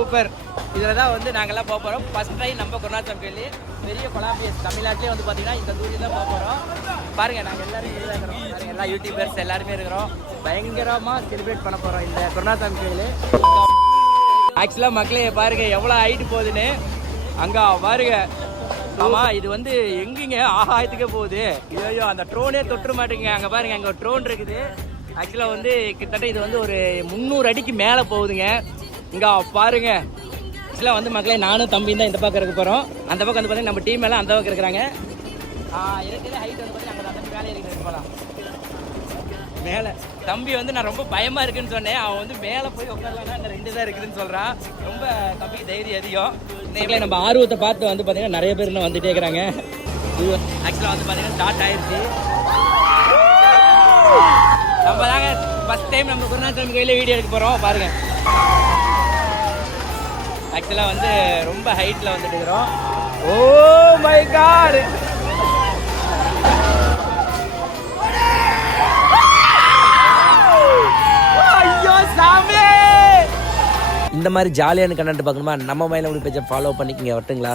Super. இதில் தான் வந்து நாங்கள்லாம் போக போகிறோம். ஃபஸ்ட் டைம் நம்ம குருநாதர் கோயில் பெரிய கொலாம்பியஸ் தமிழ்நாட்டிலே வந்து பார்த்தீங்கன்னா இந்த தூரில் தான் போக போகிறோம். பாருங்கள், நாங்கள் எல்லாரும் இங்கே தான் இருக்கிறோம். பாருங்கள், எல்லா யூடியூபர்ஸ் எல்லாருமே இருக்கிறோம். பயங்கரமாக செலிப்ரேட் பண்ண போகிறோம் இந்த குருநாதர் கோயில். ஆக்சுவலாக மக்களே பாருங்கள் எவ்வளோ ஹைட்டு போகுதுன்னு. அங்கே பாருங்க. ஆமாம், இது வந்து எங்கேங்க ஆகாயத்துக்கே போகுது. ஐயோ, அந்த ட்ரோனே தொட்டுற மாட்டேங்க. அங்கே பாருங்கள், அங்கே ஒரு ட்ரோன் இருக்குது. ஆக்சுவலாக வந்து கிட்டத்தட்ட இது வந்து ஒரு 300 அடிக்கு மேலே போகுதுங்க. இங்கே பாருங்க. ஆக்சுவலாக வந்து மக்களே நானும் தம்பி தான் இந்த பக்கம் இருக்க போகிறோம். அந்த பக்கம் வந்து பார்த்தீங்கன்னா நம்ம டீம் எல்லாம் அந்த பக்கம் இருக்கிறாங்க. இருக்கிற ஹைட் வந்து பார்த்தீங்கன்னா அங்கே தம்பி மேலே இருக்கிறது போகலாம். மேலே தம்பி வந்து நான் ரொம்ப பயமாக இருக்குன்னு சொன்னேன். அவன் வந்து மேலே போய் உட்காரலான்னா இந்த 2 தான் இருக்குதுன்னு சொல்கிறான். ரொம்ப தம்பிக்கு தைரியம் அதிகம். நேரில் நம்ம ஆர்வத்தை பார்த்து வந்து பார்த்தீங்கன்னா நிறைய பேர் இன்னும் வந்துட்டே இருக்கிறாங்க. ஆக்சுவலாக வந்து பார்த்தீங்கன்னா ஸ்டார்ட் ஆயிடுச்சு. நம்ம தாங்க ஃபஸ்ட் டைம் நம்ம குருநாதர் கையில் வீடியோ எடுக்க போகிறோம். பாருங்கள், ஆக்சுவலாக வந்து ரொம்ப ஹைட்டில் வந்துட்டு இருக்கிறோம். ஓ மை காட், ஐயோ சாமி. இந்த மாதிரி ஜாலியான கண்டென்ட் பார்க்கணுமா? நம்ம மயிலாடுதுறை பேஜை ஃபாலோ பண்ணிக்கங்க. வரட்டுங்களா?